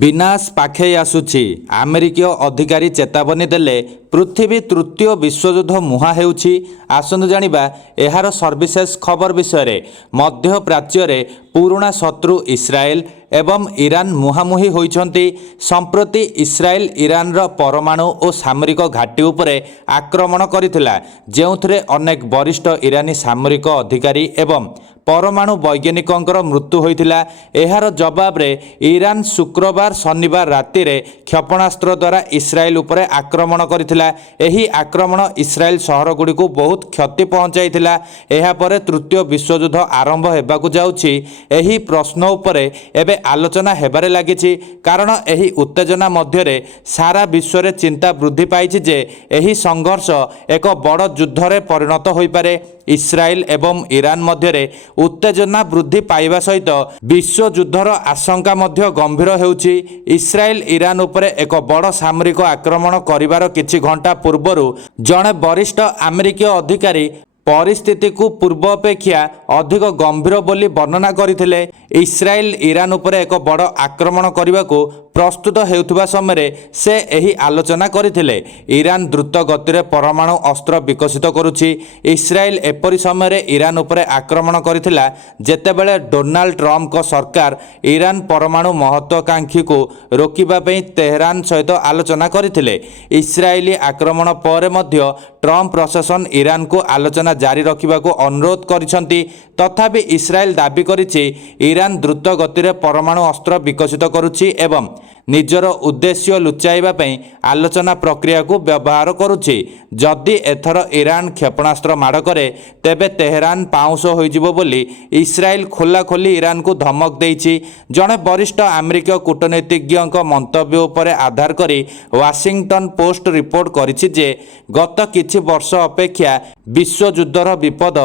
ବିନାଶ ପାଖେଇ ଆସୁଛି। ଆମେରିକୀୟ ଅଧିକାରୀ ଚେତାବନୀ ଦେଲେ ପୃଥିବୀ ତୃତୀୟ ବିଶ୍ୱଯୁଦ୍ଧ ମୁହାଁ ହେଉଛି। ଆସନ୍ତୁ ଜାଣିବା ଏହାର ସର୍ବିଶେଷ ଖବର ବିଷୟରେ। ମଧ୍ୟପ୍ରାଚ୍ୟରେ ପୁରୁଣା ଶତ୍ରୁ ଇସ୍ରାଏଲ ଏବଂ ଇରାନ ମୁହାଁମୁହିଁ ହୋଇଛନ୍ତି। ସମ୍ପ୍ରତି ଇସ୍ରାଏଲ ଇରାନର ପରମାଣୁ ଓ ସାମରିକ ଘାଟି ଉପରେ ଆକ୍ରମଣ କରିଥିଲା, ଯେଉଁଥିରେ ଅନେକ ବରିଷ୍ଠ ଇରାନୀ ସାମରିକ ଅଧିକାରୀ ଏବଂ ପରମାଣୁ ବୈଜ୍ଞାନିକଙ୍କର ମୃତ୍ୟୁ ହୋଇଥିଲା। ଏହାର ଜବାବରେ ଇରାନ ଶୁକ୍ରବାର ଶନିବାର ରାତିରେ କ୍ଷେପଣାସ୍ତ୍ର ଦ୍ୱାରା ଇସ୍ରାଏଲ ଉପରେ ଆକ୍ରମଣ କରିଥିଲା। ଏହି ଆକ୍ରମଣ ଇସ୍ରାଏଲ ସହରଗୁଡ଼ିକୁ ବହୁତ କ୍ଷତି ପହଞ୍ଚାଇଥିଲା। ଏହାପରେ ତୃତୀୟ ବିଶ୍ୱଯୁଦ୍ଧ ଆରମ୍ଭ ହେବାକୁ ଯାଉଛି। ଏହି ପ୍ରଶ୍ନ ଉପରେ ଏବେ ଆଲୋଚନା ହେବାରେ ଲାଗିଛି, କାରଣ ଏହି ଉତ୍ତେଜନା ମଧ୍ୟରେ ସାରା ବିଶ୍ୱରେ ଚିନ୍ତା ବୃଦ୍ଧି ପାଇଛି ଯେ ଏହି ସଂଘର୍ଷ ଏକ ବଡ଼ ଯୁଦ୍ଧରେ ପରିଣତ ହୋଇପାରେ। ଇସ୍ରାଏଲ ଏବଂ ଇରାନ ମଧ୍ୟରେ ଉତ୍ତେଜନା ବୃଦ୍ଧି ପାଇବା ସହିତ ବିଶ୍ୱଯୁଦ୍ଧର ଆଶଙ୍କା ମଧ୍ୟ ଗମ୍ଭୀର ହେଉଛି। ଇସ୍ରାଏଲ ଇରାନ ଉପରେ ଏକ ବଡ଼ ସାମରିକ ଆକ୍ରମଣ କରିବାର କିଛି ଘଣ୍ଟା ପୂର୍ବରୁ ଜଣେ ବରିଷ୍ଠ ଆମେରିକୀୟ ଅଧିକାରୀ ପରିସ୍ଥିତିକୁ ପୂର୍ବ ଅପେକ୍ଷା ଅଧିକ ଗମ୍ଭୀର ବୋଲି ବର୍ଣ୍ଣନା କରିଥିଲେ। ଇସ୍ରାଏଲ ଇରାନ ଉପରେ ଏକ ବଡ଼ ଆକ୍ରମଣ କରିବାକୁ ପ୍ରସ୍ତୁତ ହେଉଥିବା ସମୟରେ ସେ ଏହି ଆଲୋଚନା କରିଥିଲେ। ଇରାନ ଦ୍ରୁତ ଗତିରେ ପରମାଣୁ ଅସ୍ତ୍ର ବିକଶିତ କରୁଛି। ଇସ୍ରାଏଲ ଏପରି ସମୟରେ ଇରାନ ଉପରେ ଆକ୍ରମଣ କରିଥିଲା ଯେତେବେଳେ ଡୋନାଲ୍ଡ ଟ୍ରମ୍ପଙ୍କ ସରକାର ଇରାନ ପରମାଣୁ ମହତ୍ୱାକାଂକ୍ଷୀକୁ ରୋକିବା ପାଇଁ ତେହରାନ ସହିତ ଆଲୋଚନା କରିଥିଲେ। ଇସ୍ରାଏଲି ଆକ୍ରମଣ ପରେ ମଧ୍ୟ ଟ୍ରମ୍ପ ପ୍ରଶାସନ ଇରାନକୁ ଆଲୋଚନା ଜାରି ରଖିବାକୁ ଅନୁରୋଧ କରିଛନ୍ତି। ତଥାପି ଇସ୍ରାଏଲ ଦାବି କରିଛି ଇରାନ ଦ୍ରୁତ ଗତିରେ ପରମାଣୁ ଅସ୍ତ୍ର ବିକଶିତ କରୁଛି ଏବଂ ନିଜର ଉଦ୍ଦେଶ୍ୟ ଲୁଚାଇବା ପାଇଁ ଆଲୋଚନା ପ୍ରକ୍ରିୟାକୁ ବ୍ୟବହାର କରୁଛି। ଯଦି ଏଥର ଇରାନ କ୍ଷେପଣାସ୍ତ୍ର ମାଡ଼ କରେ ତେବେ ତେହରାନ ପାଉଁଶ ହୋଇଯିବ ବୋଲି ଇସ୍ରାଏଲ ଖୋଲାଖୋଲି ଇରାନକୁ ଧମକ ଦେଇଛି। ଜଣେ ବରିଷ୍ଠ ଆମେରିକୀୟ କୂଟନୀତିଜ୍ଞଙ୍କ ମନ୍ତବ୍ୟ ଉପରେ ଆଧାର କରି ୱାଶିଂଟନ ପୋଷ୍ଟ ରିପୋର୍ଟ କରିଛି ଯେ ଗତ କିଛି ବର୍ଷ ଅପେକ୍ଷା ବିଶ୍ୱଯୁଦ୍ଧର ବିପଦ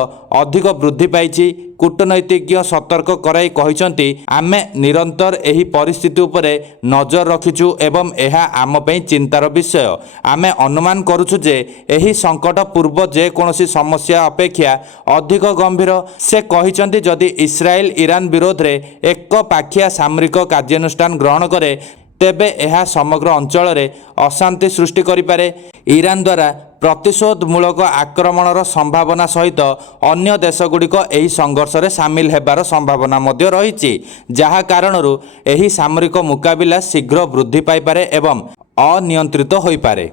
ଅଧିକ ବୃଦ୍ଧି ପାଇଛି। କୂଟନୈତିଜ୍ଞ ସତର୍କ କରାଇ କହିଛନ୍ତି, ଆମେ ନିରନ୍ତର ଏହି ପରିସ୍ଥିତି ଉପରେ ନଜର ରଖିଛୁ ଏବଂ ଏହା ଆମ ପାଇଁ ଚିନ୍ତାର ବିଷୟ। ଆମେ ଅନୁମାନ କରୁଛୁ ଯେ ଏହି ସଙ୍କଟ ପୂର୍ବ ଯେକୌଣସି ସମସ୍ୟା ଅପେକ୍ଷା ଅଧିକ ଗମ୍ଭୀର। ସେ କହିଛନ୍ତି, ଯଦି ଇସ୍ରାଏଲ ଇରାନ ବିରୋଧରେ ଏକପାଖିଆ ସାମରିକ କାର୍ଯ୍ୟାନୁଷ୍ଠାନ ଗ୍ରହଣ କରେ ତେବେ ଏହା ସମଗ୍ର ଅଞ୍ଚଳରେ ଅଶାନ୍ତି ସୃଷ୍ଟି କରିପାରେ। ଇରାନ ଦ୍ୱାରା ପ୍ରତିଶୋଧମୂଳକ ଆକ୍ରମଣର ସମ୍ଭାବନା ସହିତ ଅନ୍ୟ ଦେଶଗୁଡ଼ିକ ଏହି ସଂଘର୍ଷରେ ସାମିଲ ହେବାର ସମ୍ଭାବନା ମଧ୍ୟ ରହିଛି, ଯାହା କାରଣରୁ ଏହି ସାମରିକ ମୁକାବିଲା ଶୀଘ୍ର ବୃଦ୍ଧି ପାଇପାରେ ଏବଂ ଅନିୟନ୍ତ୍ରିତ ହୋଇପାରେ।